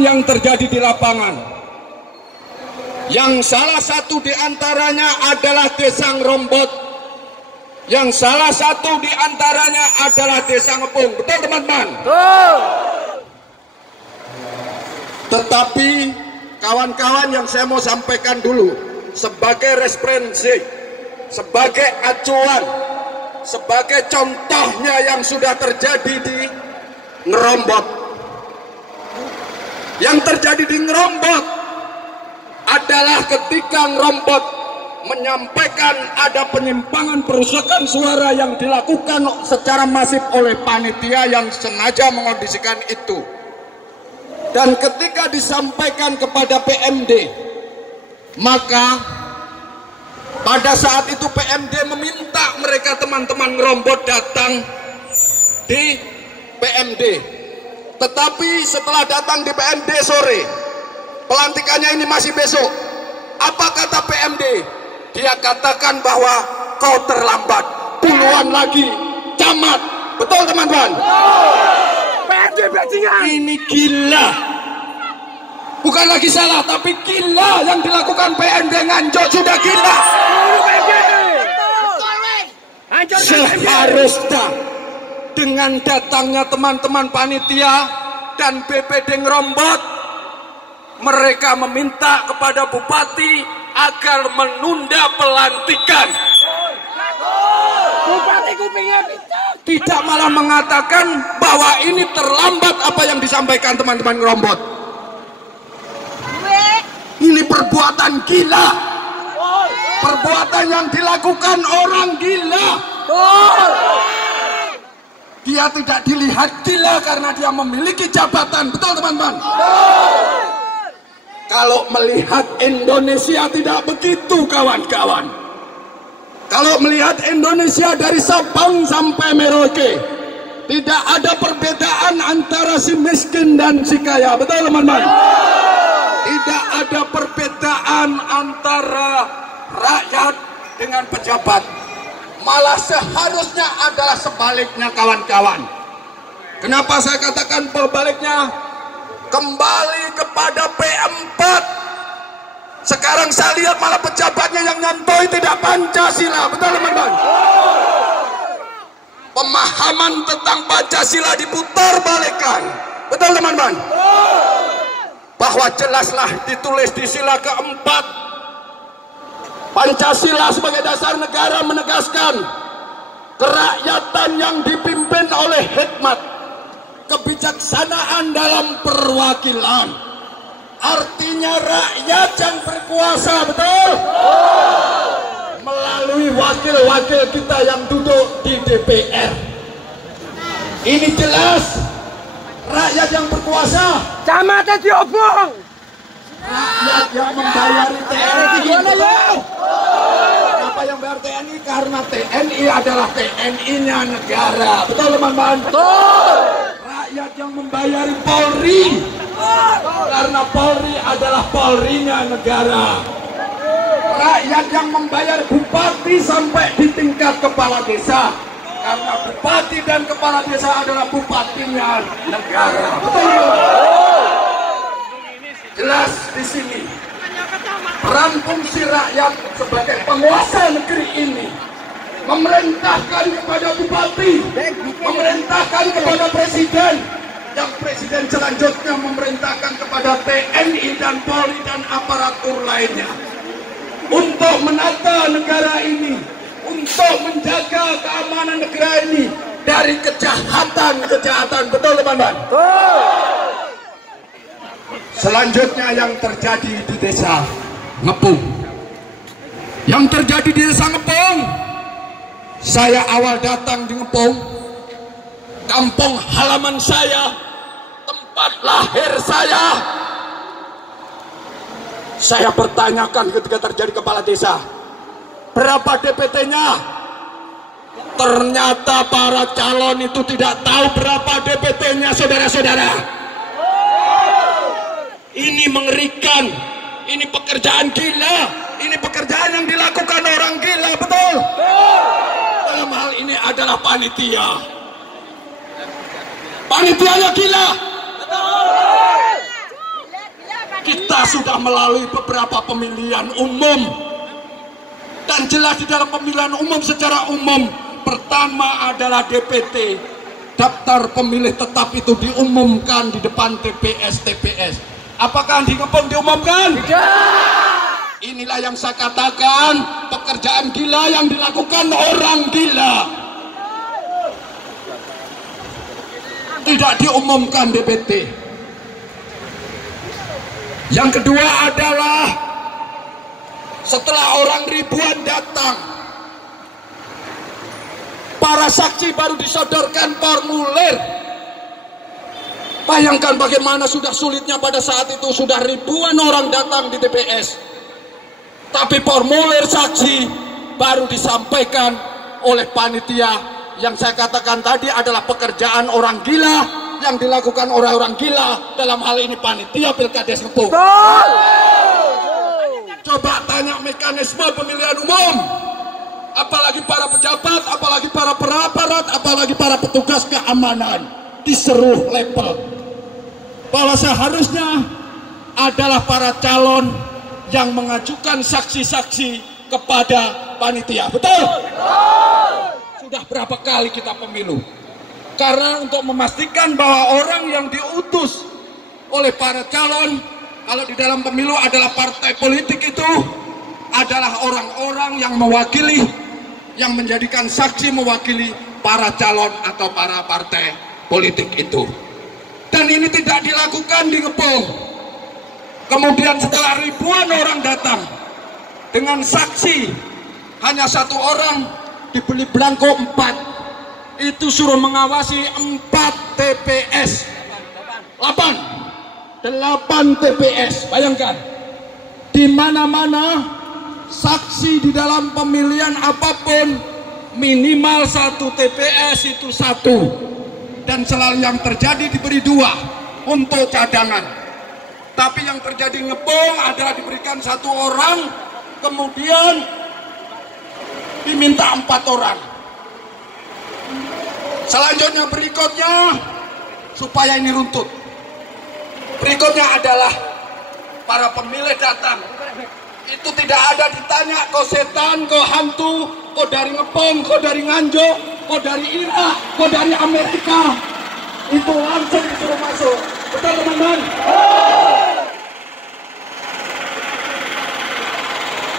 yang terjadi di lapangan, yang salah satu di antaranya adalah Desa Ngerombot, yang salah satu di antaranya adalah Desa Ngepung. Betul teman-teman? Tetapi kawan-kawan, yang saya mau sampaikan dulu sebagai referensi, sebagai acuan, sebagai contohnya yang sudah terjadi di Ngerombot. Yang terjadi di Ngerombot adalah ketika Ngerombot menyampaikan ada penyimpangan perusakan suara yang dilakukan secara masif oleh panitia yang sengaja mengondisikan itu. Dan ketika disampaikan kepada PMD, maka pada saat itu PMD meminta mereka teman-teman Ngerombot datang di PMD. Tetapi setelah datang di PMD sore, pelantikannya ini masih besok. Apa kata PMD? Dia katakan bahwa kau terlambat, puluhan lagi camat. Betul teman-teman? PMD bajingan. Ini gila. Bukan lagi salah, tapi gila yang dilakukan PMD Nganjuk, sudah gila. Seharusnya dengan datangnya teman-teman panitia dan BPD Ngerombot, mereka meminta kepada Bupati agar menunda pelantikan. Bupati kupingnya tidak malah mengatakan bahwa ini terlambat apa yang disampaikan teman-teman Ngerombot. Ini perbuatan gila, perbuatan yang dilakukan orang gila. Dia tidak dilihat gila karena dia memiliki jabatan. Betul teman-teman? Kalau melihat Indonesia tidak begitu kawan-kawan. Kalau melihat Indonesia dari Sabang sampai Merauke, tidak ada perbedaan antara si miskin dan si kaya. Betul teman-teman? Tidak ada perbedaan antara rakyat dengan pejabat. Malah seharusnya adalah sebaliknya kawan-kawan. Kenapa saya katakan berbaliknya? Kembali kepada P4. Sekarang saya lihat malah pejabatnya yang nyantoi tidak Pancasila. Betul teman-teman? Pemahaman tentang Pancasila diputar balikan. Betul teman-teman? Bahwa jelaslah ditulis di sila keempat, Pancasila sebagai dasar negara menegaskan kerakyatan yang dipimpin oleh hikmat, kebijaksanaan dalam perwakilan. Artinya rakyat yang berkuasa, betul? Melalui wakil-wakil kita yang duduk di DPR. Ini jelas rakyat yang berkuasa. Camatnya diobong. Rakyat yang membayari TNI. Kenapa yang bayar TNI? Karena TNI adalah TNI-nya negara. Betul teman-teman? Betul. Rakyat yang membayari Polri. Karena Polri adalah Polri-nya negara. Rakyat yang membayar bupati sampai di tingkat kepala desa. Karena bupati dan kepala desa adalah bupatinya negara. Betul. Jelas di sini peran fungsi rakyat sebagai penguasa negeri ini memerintahkan kepada bupati, memerintahkan kepada presiden, yang presiden selanjutnya memerintahkan kepada TNI dan Polri dan aparatur lainnya untuk menata negara ini, untuk menjaga keamanan negara ini dari kejahatan-kejahatan. Betul teman-teman? Selanjutnya yang terjadi di Desa Ngepung. Yang terjadi di Desa Ngepung, saya awal datang di Ngepung, kampung halaman saya, tempat lahir saya. Saya bertanyakan ketika terjadi kepala desa, berapa DPT-nya? Ternyata para calon itu tidak tahu berapa DPT-nya, saudara-saudara. Ini mengerikan, ini pekerjaan gila, ini pekerjaan yang dilakukan orang gila, betul? Dalam hal ini adalah panitia. Panitianya gila. kita sudah melalui beberapa pemilihan umum, dan jelas di dalam pemilihan umum secara umum, pertama adalah DPT, daftar pemilih tetap itu diumumkan di depan TPS. Apakah di Ngepung diumumkan? Tidak. Inilah yang saya katakan, pekerjaan gila yang dilakukan orang gila. Tidak diumumkan DPT. Yang kedua adalah setelah orang ribuan datang, para saksi baru disodorkan formulir. Bayangkan bagaimana sudah sulitnya pada saat itu, sudah ribuan orang datang di TPS, tapi formulir saksi baru disampaikan oleh panitia. Yang saya katakan tadi adalah pekerjaan orang gila yang dilakukan orang-orang gila, dalam hal ini panitia Pilkades Ngepung. Coba tanya mekanisme pemilihan umum, apalagi para pejabat, apalagi para peraparat, apalagi para petugas keamanan di seluruh level, bahwa seharusnya adalah para calon yang mengajukan saksi-saksi kepada panitia. Betul? Sudah berapa kali kita pemilu? Karena untuk memastikan bahwa orang yang diutus oleh para calon, kalau di dalam pemilu adalah partai politik, itu adalah orang-orang yang mewakili, yang menjadikan saksi mewakili para calon atau para partai politik itu. Dan ini tidak dilakukan di Ngepung. Kemudian setelah ribuan orang datang dengan saksi hanya satu orang, dibeli belangko 4, itu suruh mengawasi 4 TPS, 8 TPS. Bayangkan, di mana-mana saksi di dalam pemilihan apapun minimal 1 TPS itu 1, dan selalu yang terjadi diberi 2 untuk cadangan. Tapi yang terjadi Ngepung adalah diberikan 1 orang, kemudian diminta 4 orang. Selanjutnya berikutnya, supaya ini runtut, berikutnya adalah para pemilih datang, itu tidak ada ditanya kau setan, kau hantu, kau dari Ngepung, kau dari Nganjuk, kau dari Irak, kau dari Amerika, itu langsung disuruh masuk. Betul teman-teman?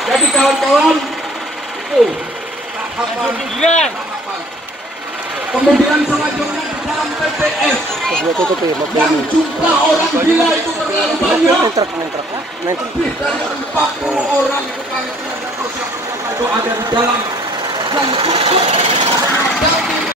Jadi kawan-kawan, itu tahapan. Kemudian selanjutnya di dalam TPS yang jumlah orang gila itu terlalu banyak, lebih dari 40 orang itu, kalau tidak ada di dalam, yang cukup